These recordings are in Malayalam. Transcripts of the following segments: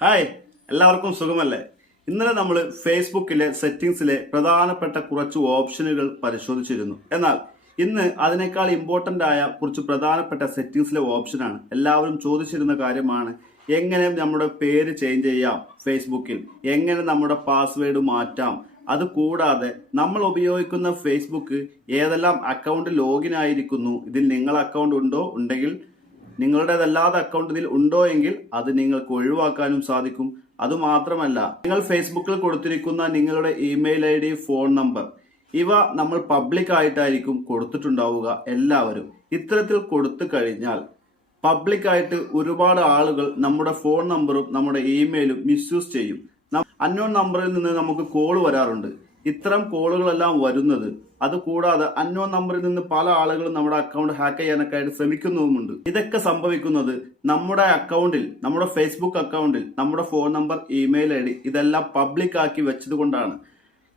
ഹായ്, എല്ലാവർക്കും സുഖമല്ലേ? ഇന്നലെ നമ്മൾ ഫേസ്ബുക്കിലെ സെറ്റിംഗ്സിലെ പ്രധാനപ്പെട്ട കുറച്ച് ഓപ്ഷനുകൾ പരിശോധിച്ചിരുന്നു. എന്നാൽ ഇന്ന് അതിനേക്കാൾ ഇമ്പോർട്ടൻ്റ് ആയ കുറച്ച് പ്രധാനപ്പെട്ട സെറ്റിംഗ്സിലെ ഓപ്ഷനാണ്. എല്ലാവരും ചോദിച്ചിരുന്ന കാര്യമാണ്, എങ്ങനെ നമ്മുടെ പേര് ചേഞ്ച് ചെയ്യാം ഫേസ്ബുക്കിൽ, എങ്ങനെ നമ്മുടെ പാസ്വേഡ് മാറ്റാം, അതുകൂടാതെ നമ്മൾ ഉപയോഗിക്കുന്ന ഫേസ്ബുക്ക് ഏതെല്ലാം അക്കൗണ്ട് ലോഗിൻ ആയിരിക്കുന്നു, ഇതിൽ നിങ്ങളുടെ അക്കൗണ്ട് ഉണ്ടോ, ഉണ്ടെങ്കിൽ നിങ്ങളുടേതല്ലാത്ത അക്കൗണ്ട് ഇതിൽ ഉണ്ടോ എങ്കിൽ അത് നിങ്ങൾക്ക് ഒഴിവാക്കാനും സാധിക്കും. അതുമാത്രമല്ല, നിങ്ങൾ ഫേസ്ബുക്കിൽ കൊടുത്തിരിക്കുന്ന നിങ്ങളുടെ email I D, phone number, ഇവ നമ്മൾ പബ്ലിക് ആയിട്ടായിരിക്കും കൊടുത്തിട്ടുണ്ടാവുക. എല്ലാവരും ഇത്തരത്തിൽ കൊടുത്തു കഴിഞ്ഞാൽ പബ്ലിക് ആയിട്ട് ഒരുപാട് ആളുകൾ നമ്മുടെ ഫോൺ നമ്പറും നമ്മുടെ ഇമെയിലും മിസ്യൂസ് ചെയ്യും. അൺനോൺ നമ്പറിൽ നിന്ന് നമുക്ക് കോൾ വരാറുണ്ട്. ഇത്തരം കോളുകളെല്ലാം വരുന്നത്, അതുകൂടാതെ അൺനോൺ നമ്പറിൽ നിന്ന് പല ആളുകളും നമ്മുടെ അക്കൗണ്ട് ഹാക്ക് ചെയ്യാനൊക്കെ ആയിട്ട് ശ്രമിക്കുന്നതുമുണ്ട്. ഇതൊക്കെ സംഭവിക്കുന്നത് നമ്മുടെ അക്കൗണ്ടിൽ, നമ്മുടെ ഫേസ്ബുക്ക് അക്കൗണ്ടിൽ നമ്മുടെ phone number, email I D ഇതെല്ലാം പബ്ലിക് ആക്കി വെച്ചത് കൊണ്ടാണ്.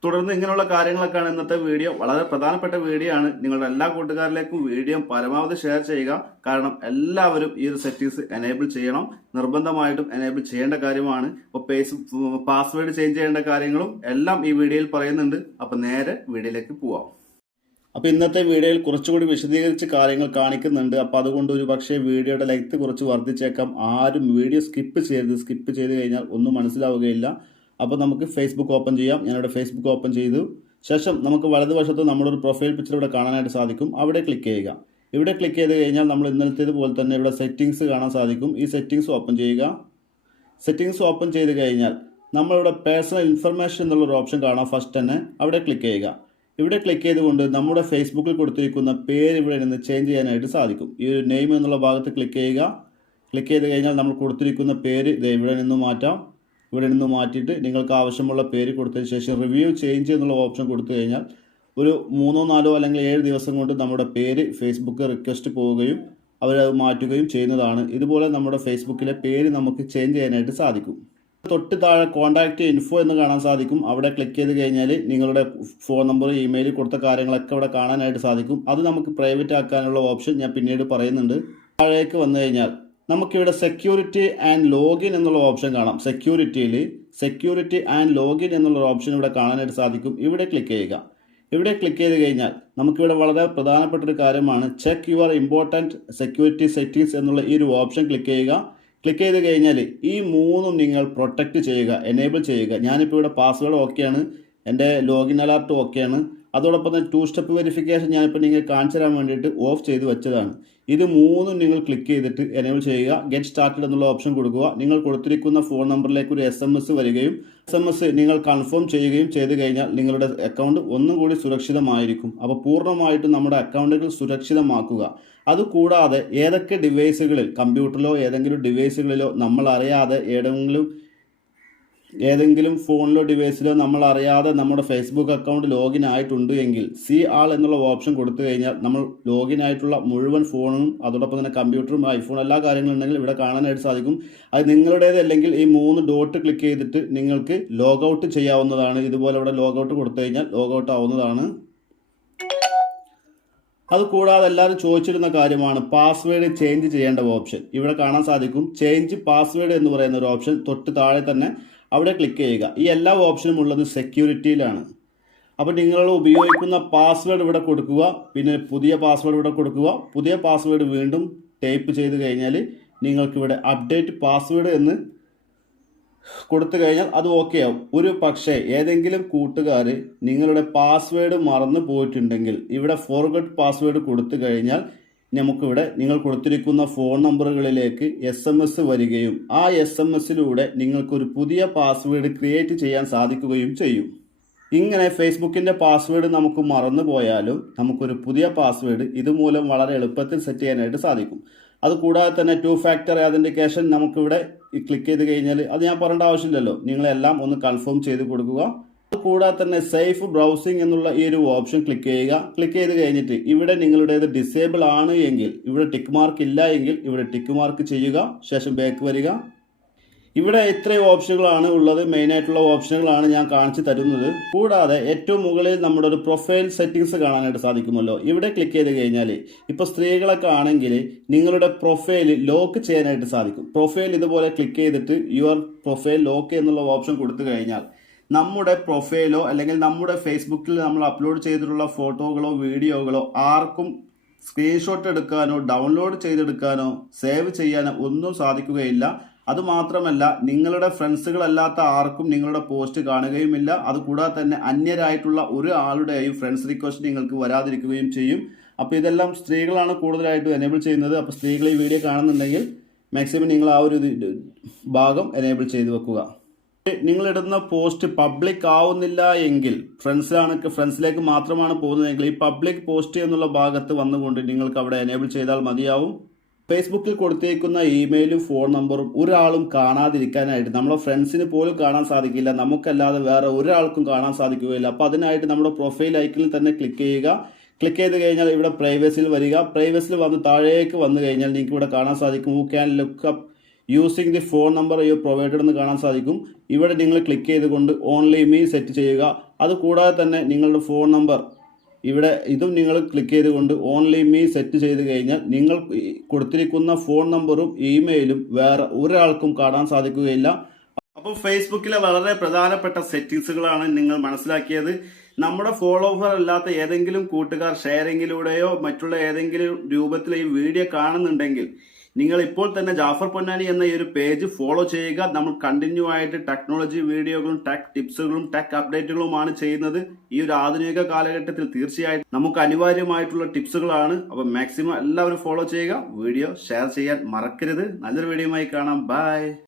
തുടർന്ന് ഇങ്ങനെയുള്ള കാര്യങ്ങളൊക്കെയാണ് ഇന്നത്തെ വീഡിയോ. വളരെ പ്രധാനപ്പെട്ട വീഡിയോ ആണ്. നിങ്ങളുടെ എല്ലാ കൂട്ടുകാരിലേക്കും വീഡിയോ പരമാവധി ഷെയർ ചെയ്യുക. കാരണം എല്ലാവരും ഈ ഒരു സെറ്റിംഗ്സ് എനേബിൾ ചെയ്യണം. നിർബന്ധമായിട്ടും എനേബിൾ ചെയ്യേണ്ട കാര്യമാണ്. ഇപ്പോൾ പാസ്വേഡ് ചേഞ്ച് ചെയ്യേണ്ട കാര്യങ്ങളും എല്ലാം ഈ വീഡിയോയിൽ പറയുന്നുണ്ട്. അപ്പൊ നേരെ വീഡിയോയിലേക്ക് പോവാം. അപ്പൊ ഇന്നത്തെ വീഡിയോയിൽ കുറച്ചുകൂടി വിശദീകരിച്ച് കാര്യങ്ങൾ കാണിക്കുന്നുണ്ട്. അപ്പൊ അതുകൊണ്ട് ഒരു പക്ഷേ വീഡിയോയുടെ ലെങ്ത് കുറച്ച് വർദ്ധിച്ചേക്കാം. ആരും വീഡിയോ സ്കിപ്പ് ചെയ്യരുത്. സ്കിപ്പ് ചെയ്ത് കഴിഞ്ഞാൽ ഒന്നും മനസ്സിലാവുകയില്ല. അപ്പോൾ നമുക്ക് ഫേസ്ബുക്ക് ഓപ്പൺ ചെയ്യാം. ഞാനിവിടെ ഫേസ്ബുക്ക് ഓപ്പൺ ചെയ്തു ശേഷം നമുക്ക് വലതുവശത്ത് നമ്മുടെ ഒരു പ്രൊഫൈൽ പിക്ചർ ഇവിടെ കാണാനായിട്ട് സാധിക്കും. അവിടെ ക്ലിക്ക് ചെയ്യുക. ഇവിടെ ക്ലിക്ക് ചെയ്ത് കഴിഞ്ഞാൽ നമ്മൾ ഇന്നലത്തേത് പോലെ തന്നെ ഇവിടെ സെറ്റിംഗ്സ് കാണാൻ സാധിക്കും. ഈ സെറ്റിംഗ്സ് ഓപ്പൺ ചെയ്യുക. സെറ്റിംഗ്സ് ഓപ്പൺ ചെയ്ത് കഴിഞ്ഞാൽ നമ്മളിവിടെ പേഴ്സണൽ ഇൻഫർമേഷൻ എന്നുള്ളൊരു ഓപ്ഷൻ കാണാം. ഫസ്റ്റ് തന്നെ അവിടെ ക്ലിക്ക് ചെയ്യുക. ഇവിടെ ക്ലിക്ക് ചെയ്തുകൊണ്ട് നമ്മുടെ ഫേസ്ബുക്കിൽ കൊടുത്തിരിക്കുന്ന പേര് ഇവിടെ നിന്ന് ചേഞ്ച് ചെയ്യാനായിട്ട് സാധിക്കും. ഈ ഒരു നെയിം എന്നുള്ള ഭാഗത്ത് ക്ലിക്ക് ചെയ്യുക. ക്ലിക്ക് ചെയ്ത് കഴിഞ്ഞാൽ നമ്മൾ കൊടുത്തിരിക്കുന്ന പേര് ഇവിടെ നിന്ന് മാറ്റാം. ഇവിടെ നിന്ന് മാറ്റിയിട്ട് നിങ്ങൾക്ക് ആവശ്യമുള്ള പേര് കൊടുത്തതിന് ശേഷം റിവ്യൂ ചേഞ്ച് എന്നുള്ള ഓപ്ഷൻ കൊടുത്തു കഴിഞ്ഞാൽ ഒരു 3-4 അല്ലെങ്കിൽ 7 ദിവസം കൊണ്ട് നമ്മുടെ പേര് ഫേസ്ബുക്ക് റിക്വസ്റ്റ് പോവുകയും അവരത് മാറ്റുകയും ചെയ്യുന്നതാണ്. ഇതുപോലെ നമ്മുടെ ഫേസ്ബുക്കിലെ പേര് നമുക്ക് ചേഞ്ച് ചെയ്യാനായിട്ട് സാധിക്കും. തൊട്ട് താഴെ കോൺടാക്റ്റ് ഇൻഫോ എന്ന് കാണാൻ സാധിക്കും. അവിടെ ക്ലിക്ക് ചെയ്ത് കഴിഞ്ഞാൽ നിങ്ങളുടെ ഫോൺ നമ്പർ, ഇമെയിൽ കൊടുത്ത കാര്യങ്ങളൊക്കെ അവിടെ കാണാനായിട്ട് സാധിക്കും. അത് നമുക്ക് പ്രൈവറ്റ് ആക്കാനുള്ള ഓപ്ഷൻ ഞാൻ പിന്നീട് പറയുന്നുണ്ട്. താഴേക്ക് വന്നു കഴിഞ്ഞാൽ നമുക്കിവിടെ സെക്യൂരിറ്റി ആൻഡ് ലോഗിൻ എന്നുള്ള ഓപ്ഷൻ കാണാം. സെക്യൂരിറ്റിയിൽ സെക്യൂരിറ്റി ആൻഡ് ലോഗിൻ എന്നുള്ള ഓപ്ഷൻ ഇവിടെ കാണാനായിട്ട് സാധിക്കും. ഇവിടെ ക്ലിക്ക് ചെയ്യുക. ഇവിടെ ക്ലിക്ക് ചെയ്ത് കഴിഞ്ഞാൽ നമുക്കിവിടെ വളരെ പ്രധാനപ്പെട്ട ഒരു കാര്യമാണ്, check your important security settings എന്നുള്ള ഈ ഒരു ഓപ്ഷൻ ക്ലിക്ക് ചെയ്യുക. ക്ലിക്ക് ചെയ്ത് കഴിഞ്ഞാൽ ഈ മൂന്നും നിങ്ങൾ പ്രൊട്ടക്റ്റ് ചെയ്യുക, എനേബിൾ ചെയ്യുക. ഞാനിപ്പോൾ ഇവിടെ പാസ്വേഡ് ഓക്കെയാണ്, എൻ്റെ ലോഗിൻ അലർട്ട് ഓക്കെയാണ്. അതോടൊപ്പം തന്നെ 2 സ്റ്റെപ്പ് വെരിഫിക്കേഷൻ ഞാനിപ്പോൾ നിങ്ങൾ കാണിച്ചു തരാൻ വേണ്ടിയിട്ട് ഓഫ് ചെയ്ത് വെച്ചതാണ്. ഇത് മൂന്നും നിങ്ങൾ ക്ലിക്ക് ചെയ്തിട്ട് എനേബിൾ ചെയ്യുക. ഗെറ്റ് സ്റ്റാർട്ടഡ് എന്നുള്ള ഓപ്ഷൻ കൊടുക്കുക. നിങ്ങൾ കൊടുത്തിരിക്കുന്ന ഫോൺ നമ്പറിലേക്ക് ഒരു SMS വരികയും SMS നിങ്ങൾ കൺഫേം ചെയ്യുകയും ചെയ്ത് കഴിഞ്ഞാൽ നിങ്ങളുടെ അക്കൗണ്ട് ഒന്നും കൂടി സുരക്ഷിതമായിരിക്കും. അപ്പോൾ പൂർണ്ണമായിട്ടും നമ്മുടെ അക്കൗണ്ടുകൾ സുരക്ഷിതമാക്കുക. അതുകൂടാതെ ഏതൊക്കെ ഡിവൈസുകളിൽ, കമ്പ്യൂട്ടറിലോ ഏതെങ്കിലും ഡിവൈസുകളിലോ നമ്മൾ അറിയാതെ ഏതെങ്കിലും ഫോണിലോ ഡിവൈസിലോ നമ്മൾ അറിയാതെ നമ്മുടെ ഫേസ്ബുക്ക് അക്കൗണ്ട് ലോഗിൻ ആയിട്ടുണ്ട് എങ്കിൽ സി ആൾ എന്നുള്ള ഓപ്ഷൻ കൊടുത്തു കഴിഞ്ഞാൽ നമ്മൾ ലോഗിൻ ആയിട്ടുള്ള മുഴുവൻ ഫോണും അതോടൊപ്പം തന്നെ കമ്പ്യൂട്ടറും ഐഫോൺ എല്ലാ കാര്യങ്ങളും ഉണ്ടെങ്കിൽ ഇവിടെ കാണാനായിട്ട് സാധിക്കും. അത് നിങ്ങളുടേതല്ലെങ്കിൽ ഈ 3 ഡോട്ട് ക്ലിക്ക് ചെയ്തിട്ട് നിങ്ങൾക്ക് ലോഗൗട്ട് ചെയ്യാവുന്നതാണ്. ഇതുപോലെ ഇവിടെ ലോഗൗട്ട് കൊടുത്തു കഴിഞ്ഞാൽ ലോഗൗട്ട് ആവുന്നതാണ്. അതുകൂടാതെ എല്ലാവരും ചോദിച്ചിരുന്ന കാര്യമാണ് പാസ്വേഡ് ചേഞ്ച് ചെയ്യേണ്ട ഓപ്ഷൻ. ഇവിടെ കാണാൻ സാധിക്കും ചേഞ്ച് പാസ്വേഡ് എന്ന് പറയുന്ന ഒരു ഓപ്ഷൻ. തൊട്ട് താഴെ തന്നെ അവിടെ ക്ലിക്ക് ചെയ്യുക. ഈ എല്ലാ ഓപ്ഷനും ഉള്ളത് സെക്യൂരിറ്റിയിലാണ്. അപ്പോൾ നിങ്ങൾ ഉപയോഗിക്കുന്ന പാസ്വേഡ് ഇവിടെ കൊടുക്കുക. പിന്നെ പുതിയ പാസ്വേഡ് ഇവിടെ കൊടുക്കുക. പുതിയ പാസ്വേഡ് വീണ്ടും ടൈപ്പ് ചെയ്ത് കഴിഞ്ഞാൽ നിങ്ങൾക്കിവിടെ അപ്ഡേറ്റ് പാസ്വേഡ് എന്ന് കൊടുത്തു കഴിഞ്ഞാൽ അത് ഓക്കെ ആവും. ഒരു പക്ഷേ ഏതെങ്കിലും കൂട്ടുകാർ നിങ്ങളുടെ പാസ്വേഡ് മറന്നു പോയിട്ടുണ്ടെങ്കിൽ ഇവിടെ ഫോർഗട്ട് പാസ്വേഡ് കൊടുത്തു കഴിഞ്ഞാൽ നമുക്കിവിടെ നിങ്ങൾ കൊടുത്തിരിക്കുന്ന ഫോൺ നമ്പറുകളിലേക്ക് SMS വരികയും ആ SMS-ലൂടെ നിങ്ങൾക്കൊരു പുതിയ പാസ്വേഡ് ക്രിയേറ്റ് ചെയ്യാൻ സാധിക്കുകയും ചെയ്യും. ഇങ്ങനെ ഫേസ്ബുക്കിൻ്റെ പാസ്വേഡ് നമുക്ക് മറന്നു പോയാലും നമുക്കൊരു പുതിയ പാസ്വേഡ് ഇതുമൂലം വളരെ എളുപ്പത്തിൽ സെറ്റ് ചെയ്യാനായിട്ട് സാധിക്കും. അതുകൂടാതെ തന്നെ 2 ഫാക്ടർ അതെന്റിക്കേഷൻ നമുക്കിവിടെ ക്ലിക്ക് ചെയ്ത് കഴിഞ്ഞാൽ അത് ഞാൻ പറയേണ്ട ആവശ്യമില്ലല്ലോ, നിങ്ങളെല്ലാം ഒന്ന് കൺഫേം ചെയ്ത് കൊടുക്കുക. അതുകൂടാതെ തന്നെ സേഫ് ബ്രൗസിംഗ് എന്നുള്ള ഈ ഒരു ഓപ്ഷൻ ക്ലിക്ക് ചെയ്യുക. ക്ലിക്ക് ചെയ്ത് കഴിഞ്ഞിട്ട് ഇവിടെ നിങ്ങളുടേത് ഡിസേബിൾ ആണ് എങ്കിൽ, ഇവിടെ ടിക്ക് മാർക്ക് ഇല്ല എങ്കിൽ ഇവിടെ ടിക്ക് മാർക്ക് ചെയ്യുക. ശേഷം ബാക്ക് വരിക. ഇവിടെ ഇത്രയും ഓപ്ഷനുകളാണ് ഉള്ളത്. മെയിൻ ആയിട്ടുള്ള ഓപ്ഷനുകളാണ് ഞാൻ കാണിച്ചു തരുന്നത്. കൂടാതെ ഏറ്റവും മുകളിൽ നമ്മുടെ ഒരു പ്രൊഫൈൽ സെറ്റിംഗ്സ് കാണാനായിട്ട് സാധിക്കുമല്ലോ. ഇവിടെ ക്ലിക്ക് ചെയ്ത് കഴിഞ്ഞാൽ ഇപ്പോൾ സ്ത്രീകളൊക്കെ ആണെങ്കിൽ നിങ്ങളുടെ പ്രൊഫൈൽ ലോക്ക് ചെയ്യാനായിട്ട് സാധിക്കും. പ്രൊഫൈൽ ഇതുപോലെ ക്ലിക്ക് ചെയ്തിട്ട് യുവർ പ്രൊഫൈൽ ലോക്ക് എന്നുള്ള ഓപ്ഷൻ കൊടുത്തു കഴിഞ്ഞാൽ നമ്മുടെ പ്രൊഫൈലോ അല്ലെങ്കിൽ നമ്മുടെ ഫേസ്ബുക്കിൽ നമ്മൾ അപ്ലോഡ് ചെയ്തിട്ടുള്ള ഫോട്ടോകളോ വീഡിയോകളോ ആർക്കും സ്ക്രീൻഷോട്ട് എടുക്കാനോ ഡൗൺലോഡ് ചെയ്തെടുക്കാനോ സേവ് ചെയ്യാനോ ഒന്നും സാധിക്കുകയില്ല. അതുമാത്രമല്ല, നിങ്ങളുടെ ഫ്രണ്ട്സുകളല്ലാത്ത ആർക്കും നിങ്ങളുടെ പോസ്റ്റ് കാണുകയുമില്ല. അതുകൂടാതെ തന്നെ അന്യരായിട്ടുള്ള ഒരു ആളുടെയും ഫ്രണ്ട്സ് റിക്വസ്റ്റ് നിങ്ങൾക്ക് വരാതിരിക്കുകയും ചെയ്യും. അപ്പോൾ ഇതെല്ലാം സ്ത്രീകളാണ് കൂടുതലായിട്ട് എനേബിൾ ചെയ്യുന്നത്. അപ്പോൾ സ്ത്രീകൾ ഈ വീഡിയോ കാണുന്നുണ്ടെങ്കിൽ മാക്സിമം നിങ്ങൾ ആ ഒരു ഭാഗം എനേബിൾ ചെയ്ത് വെക്കുക. നിങ്ങളിടുന്ന പോസ്റ്റ് പബ്ലിക് ആവുന്നില്ല എങ്കിൽ, ഫ്രണ്ട്സിലേക്ക് മാത്രമാണ് പോകുന്നതെങ്കിൽ ഈ പബ്ലിക് പോസ്റ്റ് എന്നുള്ള ഭാഗത്ത് വന്നുകൊണ്ട് നിങ്ങൾക്ക് അവിടെ എനേബിൾ ചെയ്താൽ മതിയാവും. ഫേസ്ബുക്കിൽ കൊടുത്തേക്കുന്ന ഇമെയിലും ഫോൺ നമ്പറും ഒരാളും കാണാതിരിക്കാനായിട്ട്, നമ്മുടെ ഫ്രണ്ട്സിന് പോലും കാണാൻ സാധിക്കില്ല, നമുക്കല്ലാതെ വേറെ ഒരാൾക്കും കാണാൻ സാധിക്കുകയില്ല. അപ്പോൾ അതിനായിട്ട് നമ്മുടെ പ്രൊഫൈൽ ഐക്കണിൽ തന്നെ ക്ലിക്ക് ചെയ്യുക. ക്ലിക്ക് ചെയ്ത് കഴിഞ്ഞാൽ ഇവിടെ പ്രൈവസിയിൽ വരിക. പ്രൈവസിയിൽ വന്ന് താഴേക്ക് വന്നു കഴിഞ്ഞാൽ നിങ്ങൾക്ക് ഇവിടെ കാണാൻ സാധിക്കും who can look up using the phone number you provided എന്ന് കാണാൻ സാധിക്കും. ഇവിടെ നിങ്ങൾ ക്ലിക്ക് ചെയ്തുകൊണ്ട് ഓൺലി മീ സെറ്റ് ചെയ്യുക. അതുകൂടാതെ തന്നെ നിങ്ങളുടെ ഫോൺ നമ്പർ ഇവിടെ ഇതും നിങ്ങൾ ക്ലിക്ക് ചെയ്തുകൊണ്ട് ഓൺലി മീ സെറ്റ് ചെയ്ത് കഴിഞ്ഞാൽ നിങ്ങൾ കൊടുത്തിരിക്കുന്ന ഫോൺ നമ്പറും ഇമെയിലും വേറെ ഒരാൾക്കും കാണാൻ സാധിക്കുകയില്ല. അപ്പോൾ ഫേസ്ബുക്കിലെ വളരെ പ്രധാനപ്പെട്ട സെറ്റിംഗ്സുകളാണ് നിങ്ങൾ മനസ്സിലാക്കിയത്. നമ്മുടെ ഫോളോവർ അല്ലാത്ത ഏതെങ്കിലും കൂട്ടുകാർ ഷെയറിങ്ങിലൂടെയോ മറ്റുള്ള ഏതെങ്കിലും രൂപത്തിൽ ഈ വീഡിയോ കാണുന്നുണ്ടെങ്കിൽ നിങ്ങൾ ഇപ്പോൾ തന്നെ ജാഫർ പൊന്നാനി എന്ന ഈ ഒരു പേജ് ഫോളോ ചെയ്യുക. നമ്മൾ കണ്ടിന്യൂ ആയിട്ട് ടെക്നോളജി വീഡിയോകളും ടെക് ടിപ്സുകളും ടെക് അപ്ഡേറ്റുകളുമാണ് ചെയ്യുന്നത്. ഈ ഒരു ആധുനിക കാലഘട്ടത്തിൽ തീർച്ചയായിട്ടും നമുക്ക് അനിവാര്യമായിട്ടുള്ള ടിപ്സുകളാണ്. അപ്പോൾ മാക്സിമം എല്ലാവരും ഫോളോ ചെയ്യുക. വീഡിയോ ഷെയർ ചെയ്യാൻ മറക്കരുത്. നല്ലൊരു വീഡിയോയുമായി കാണാം. ബൈ.